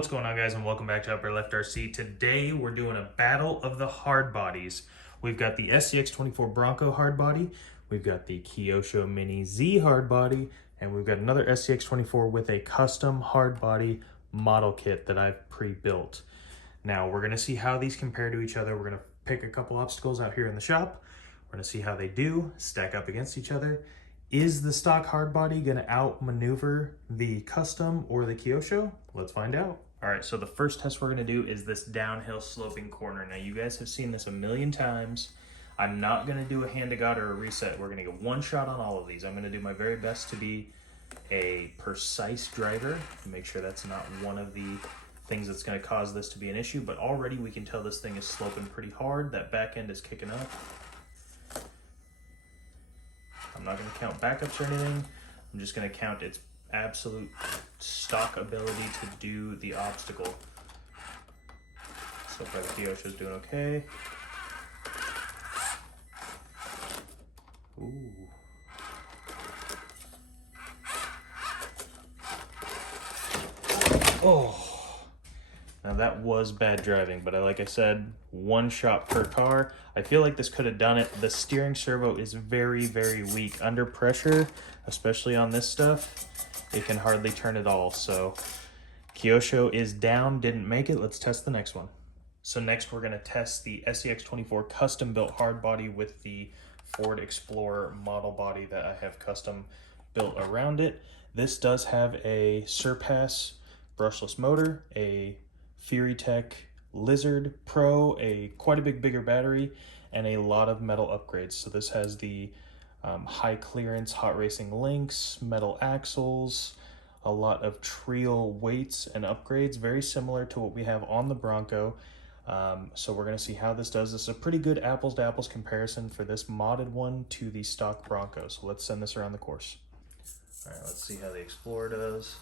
What's going on, guys, and welcome back to Upper Left RC. Today we're doing a battle of the hard bodies. We've got the Scx24 Bronco hard body, we've got the Kyosho Mini-Z hard body, and we've got another Scx24 with a custom hard body model kit that I've pre-built. Now we're going to see how these compare to each other. We're going to pick a couple obstacles out here in the shop. We're going to see how they do stack up against each other. Is the stock hard body going to outmaneuver the custom or the Kyosho? Let's find out. All right, so the first test we're going to do is this downhill sloping corner. Now, you guys have seen this a million times. I'm not going to do a hand to God or a reset. We're going to get one shot on all of these. I'm going to do my very best to be a precise driver, make sure that's not one of the things that's going to cause this to be an issue, but already we can tell this thing is sloping pretty hard. That back end is kicking up. I'm not going to count backups or anything. I'm just going to count its absolute stock ability to do the obstacle. So far the Kyosho's doing okay. Ooh. Oh. Now that was bad driving, but like I said, one shot per car. I feel like this could have done it. The steering servo is very, very weak. Under pressure, especially on this stuff, it can hardly turn at all. So Kyosho is down, didn't make it. Let's test the next one. So next we're gonna test the Scx24 custom built hard body with the Ford Explorer model body that I have custom built around it. This does have a Surpass brushless motor, a FuryTech Lizard Pro, quite a bigger battery, and a lot of metal upgrades. So this has the high clearance hot racing links, metal axles, a lot of Trio weights and upgrades, very similar to what we have on the Bronco. So we're going to see how this does. This is a pretty good apples to apples comparison for this modded one to the stock Bronco. So let's send this around the course. All right, let's see how the Explorer does.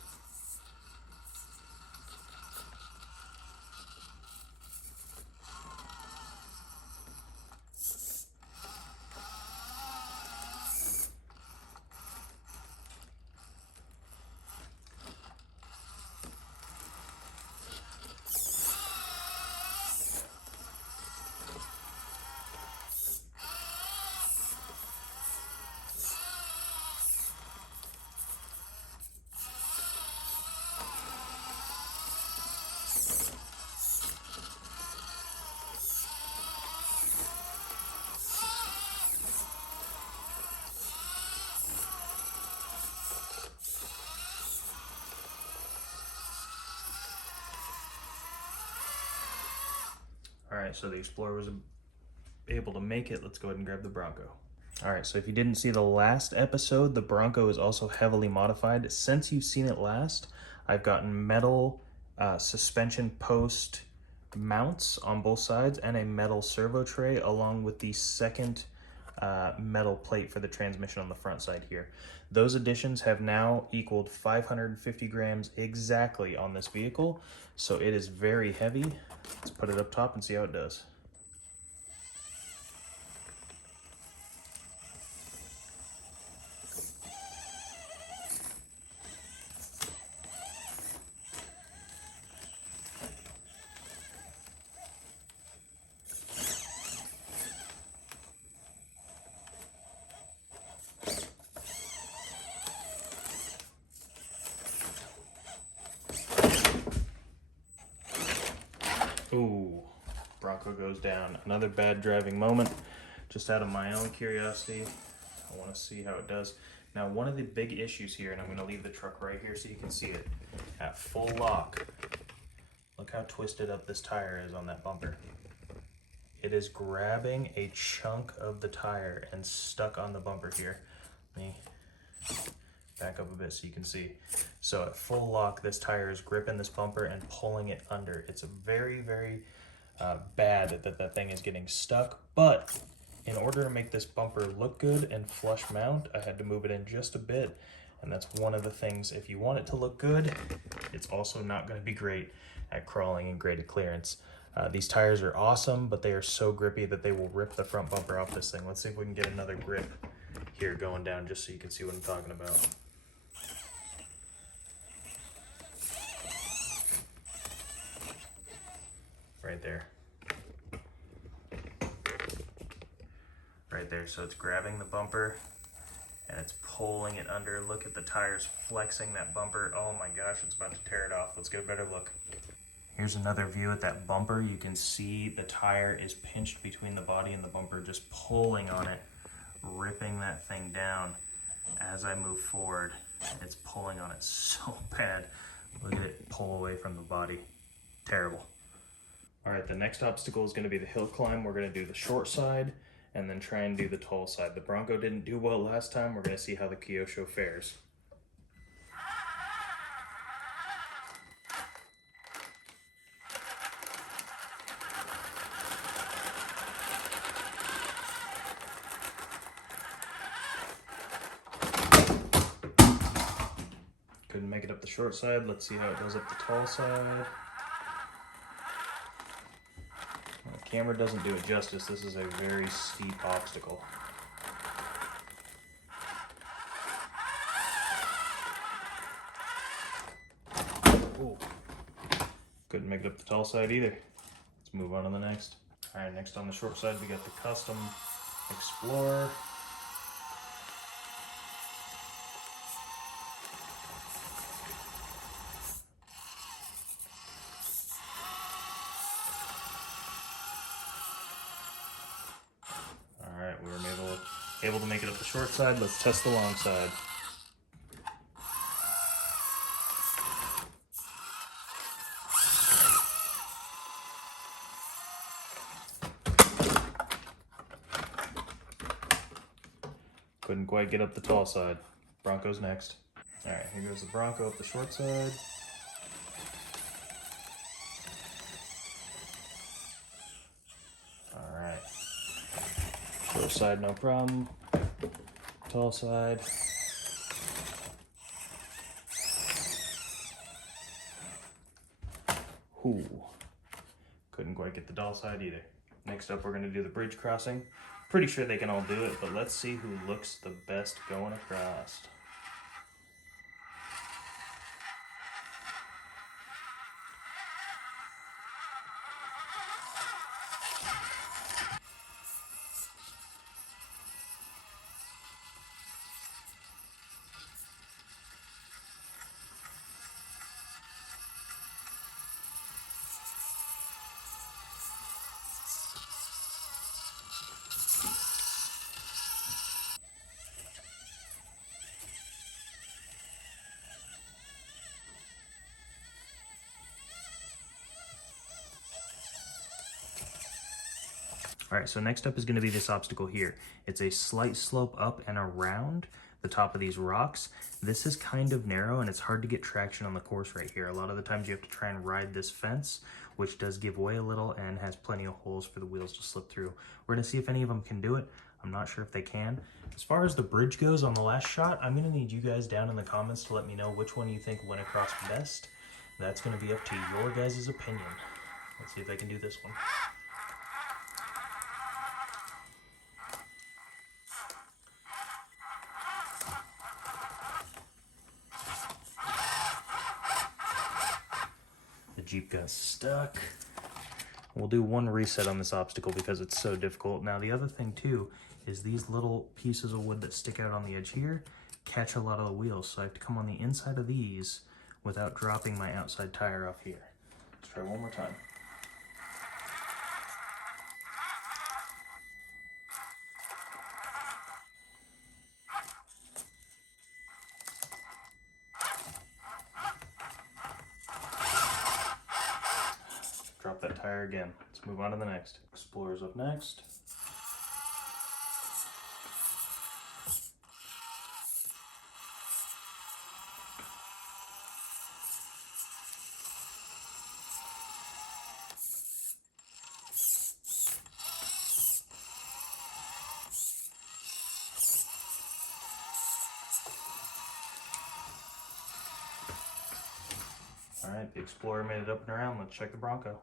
All right, so the Explorer was able to make it. Let's go ahead and grab the Bronco. All right, so if you didn't see the last episode, the Bronco is also heavily modified. Since you've seen it last, I've gotten metal suspension post mounts on both sides and a metal servo tray along with the second metal plate for the transmission on the front side here. Those additions have now equaled 550 grams exactly on this vehicle, so it is very heavy. Let's put it up top and see how it does. Ooh, Bronco goes down. Another bad driving moment. Just out of my own curiosity, I want to see how it does. Now, one of the big issues here, and I'm going to leave the truck right here so you can see it, at full lock, look how twisted up this tire is on that bumper. It is grabbing a chunk of the tire and stuck on the bumper here. Let me back up a bit so you can see. So at full lock, this tire is gripping this bumper and pulling it under. It's very, very bad that thing is getting stuck, but in order to make this bumper look good and flush mount, I had to move it in just a bit, and that's one of the things. If you want it to look good, it's also not going to be great at crawling and graded clearance. These tires are awesome, but they are so grippy that they will rip the front bumper off this thing. Let's see if we can get another grip here going down just so you can see what I'm talking about. right there. Right there, so it's grabbing the bumper and it's pulling it under. Look at the tires flexing that bumper. Oh my gosh, it's about to tear it off. Let's get a better look. Here's another view at that bumper. You can see the tire is pinched between the body and the bumper, just pulling on it, ripping that thing down. As I move forward, it's pulling on it so bad. Look at it pull away from the body. Terrible. All right, the next obstacle is gonna be the hill climb. We're gonna do the short side and then try and do the tall side. The Bronco didn't do well last time. We're gonna see how the Kyosho fares. Couldn't make it up the short side. Let's see how it goes up the tall side. The camera doesn't do it justice. This is a very steep obstacle. Ooh. Couldn't make it up the tall side either. Let's move on to the next. All right, next on the short side, we got the custom Explorer. All right, we were able to make it up the short side. Let's test the long side. Couldn't quite get up the tall side. Bronco's next. All right, here goes the Bronco up the short side. All right. Short side, no problem. Tall side. Ooh. Couldn't quite get the tall side either. Next up, we're gonna do the bridge crossing. Pretty sure they can all do it, but let's see who looks the best going across. All right, so next up is gonna be this obstacle here. It's a slight slope up and around the top of these rocks. This is kind of narrow and it's hard to get traction on the course right here. A lot of the times you have to try and ride this fence, which does give way a little and has plenty of holes for the wheels to slip through. We're gonna see if any of them can do it. I'm not sure if they can. As far as the bridge goes on the last shot, I'm gonna need you guys down in the comments to let me know which one you think went across best. That's gonna be up to your guys' opinion. Let's see if they can do this one. The Jeep got stuck. We'll do one reset on this obstacle because it's so difficult. Now the other thing too is these little pieces of wood that stick out on the edge here catch a lot of the wheels. So I have to come on the inside of these without dropping my outside tire off here. Let's try one more time. Drop that tire again. Let's move on to the next. Explorer's up next. All right, the Explorer made it up and around. Let's check the Bronco.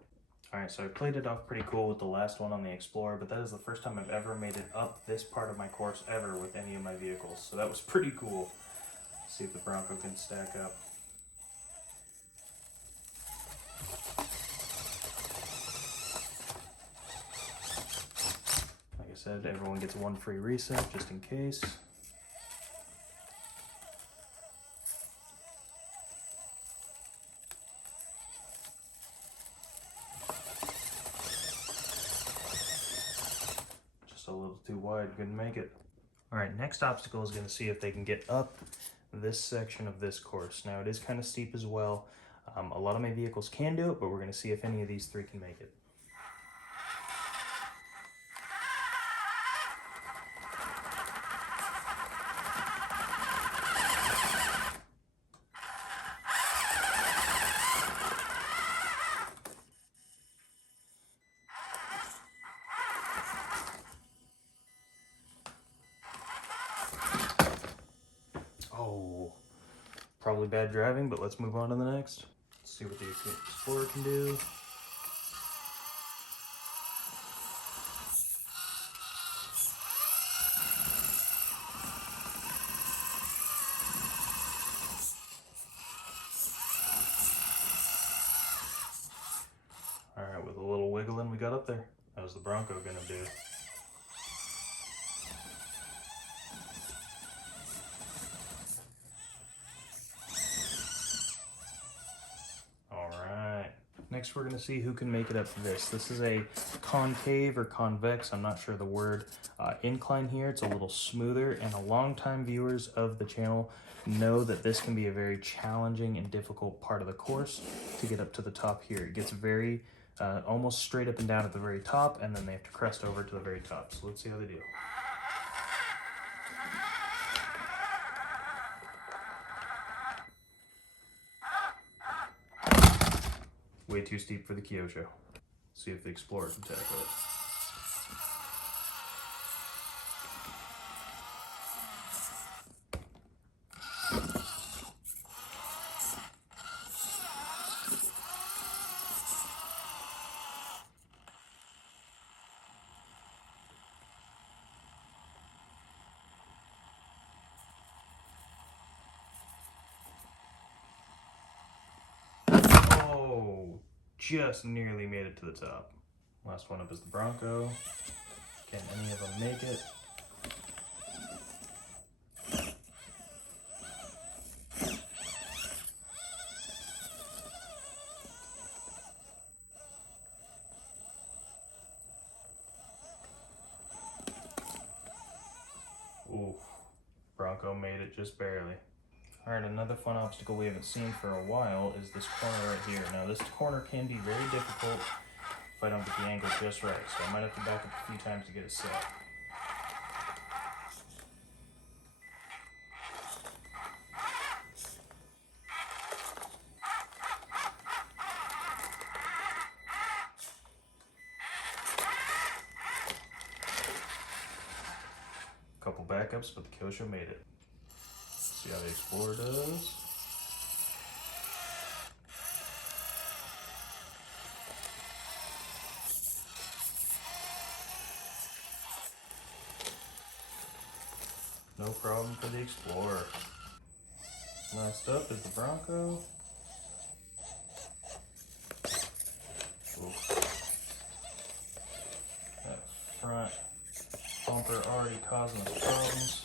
All right, so I played it off pretty cool with the last one on the Explorer, but that is the first time I've ever made it up this part of my course ever with any of my vehicles. So that was pretty cool. Let's see if the Bronco can stack up. said, everyone gets one free reset just in case. Just a little too wide, couldn't make it. All right, next obstacle is going to see if they can get up this section of this course. Now it is kind of steep as well. A lot of my vehicles can do it, but we're going to see if any of these three can make it. Oh, probably bad driving, but let's move on to the next. Let's see what the Explorer can do. All right, with a little wiggling, we got up there. How's the Bronco gonna do? Next, we're going to see who can make it up to this. This is a concave or convex, I'm not sure the word, incline here. It's a little smoother, and a longtime viewers of the channel know that this can be a very challenging and difficult part of the course to get up to the top here. It gets very, almost straight up and down at the very top, and then they have to crest over to the very top. So let's see how they do. Way too steep for the Kyosho. See if the Explorer can tackle it. Just nearly made it to the top. Last one up is the Bronco. Can any of them make it? Oof, Bronco made it just barely. All right, another fun obstacle we haven't seen for a while is this corner right here. Now this corner can be very difficult if I don't get the angle just right, so I might have to back up a few times to get it set. Couple backups, but the Kyosho made it. See how the Explorer does. No problem for the Explorer. Last up is the Bronco. Ooh. That front bumper already causing us problems.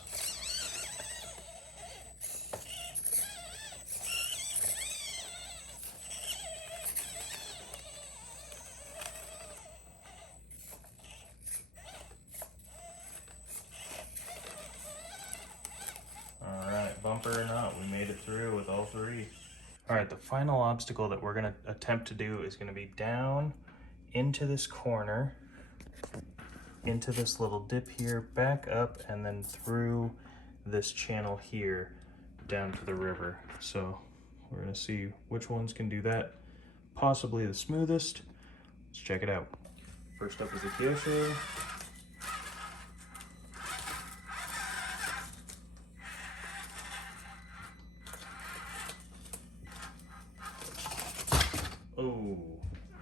Bumper or not, we made it through with all three. All right, the final obstacle that we're gonna attempt to do is gonna be down into this corner, into this little dip here, back up, and then through this channel here down to the river. So we're gonna see which ones can do that possibly the smoothest. Let's check it out. First up is the Kyosho. Oh,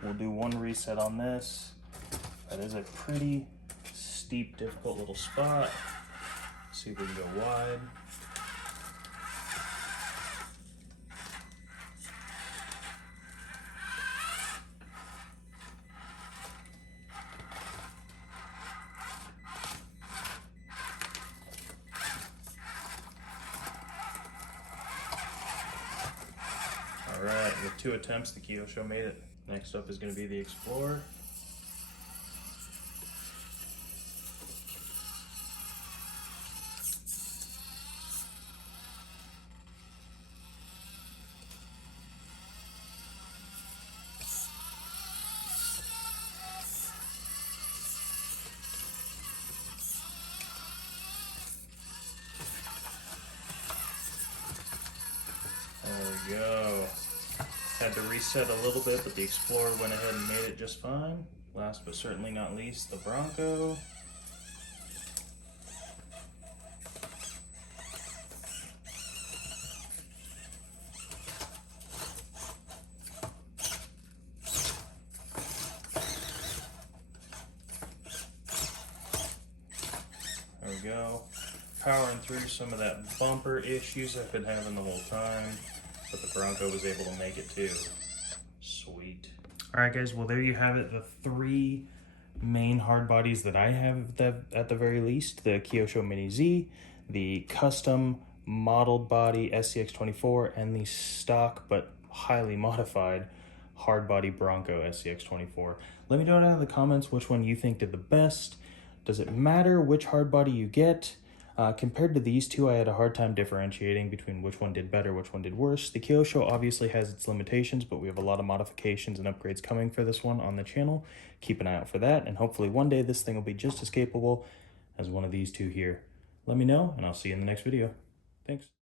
we'll do one reset on this. That is a pretty steep, difficult little spot. Let's see if we can go wide. All right, with 2 attempts, the Kyosho made it. Next up is going to be the Explorer. There we go. Had to reset a little bit, but the Explorer went ahead and made it just fine. Last but certainly not least, the Bronco. There we go. Powering through some of that bumper issues I've been having the whole time, but the Bronco was able to make it too. Sweet. All right, guys, well, there you have it. The 3 main hard bodies that I have at the very least: the Kyosho Mini-Z, the custom modeled body Scx24, and the stock but highly modified hard body Bronco Scx24. Let me know down in the comments which one you think did the best. Does it matter which hard body you get? Compared to these two, I had a hard time differentiating between which one did better, which one did worse. The Kyosho obviously has its limitations, but we have a lot of modifications and upgrades coming for this one on the channel. Keep an eye out for that, and hopefully one day this thing will be just as capable as one of these two here. Let me know, and I'll see you in the next video. Thanks.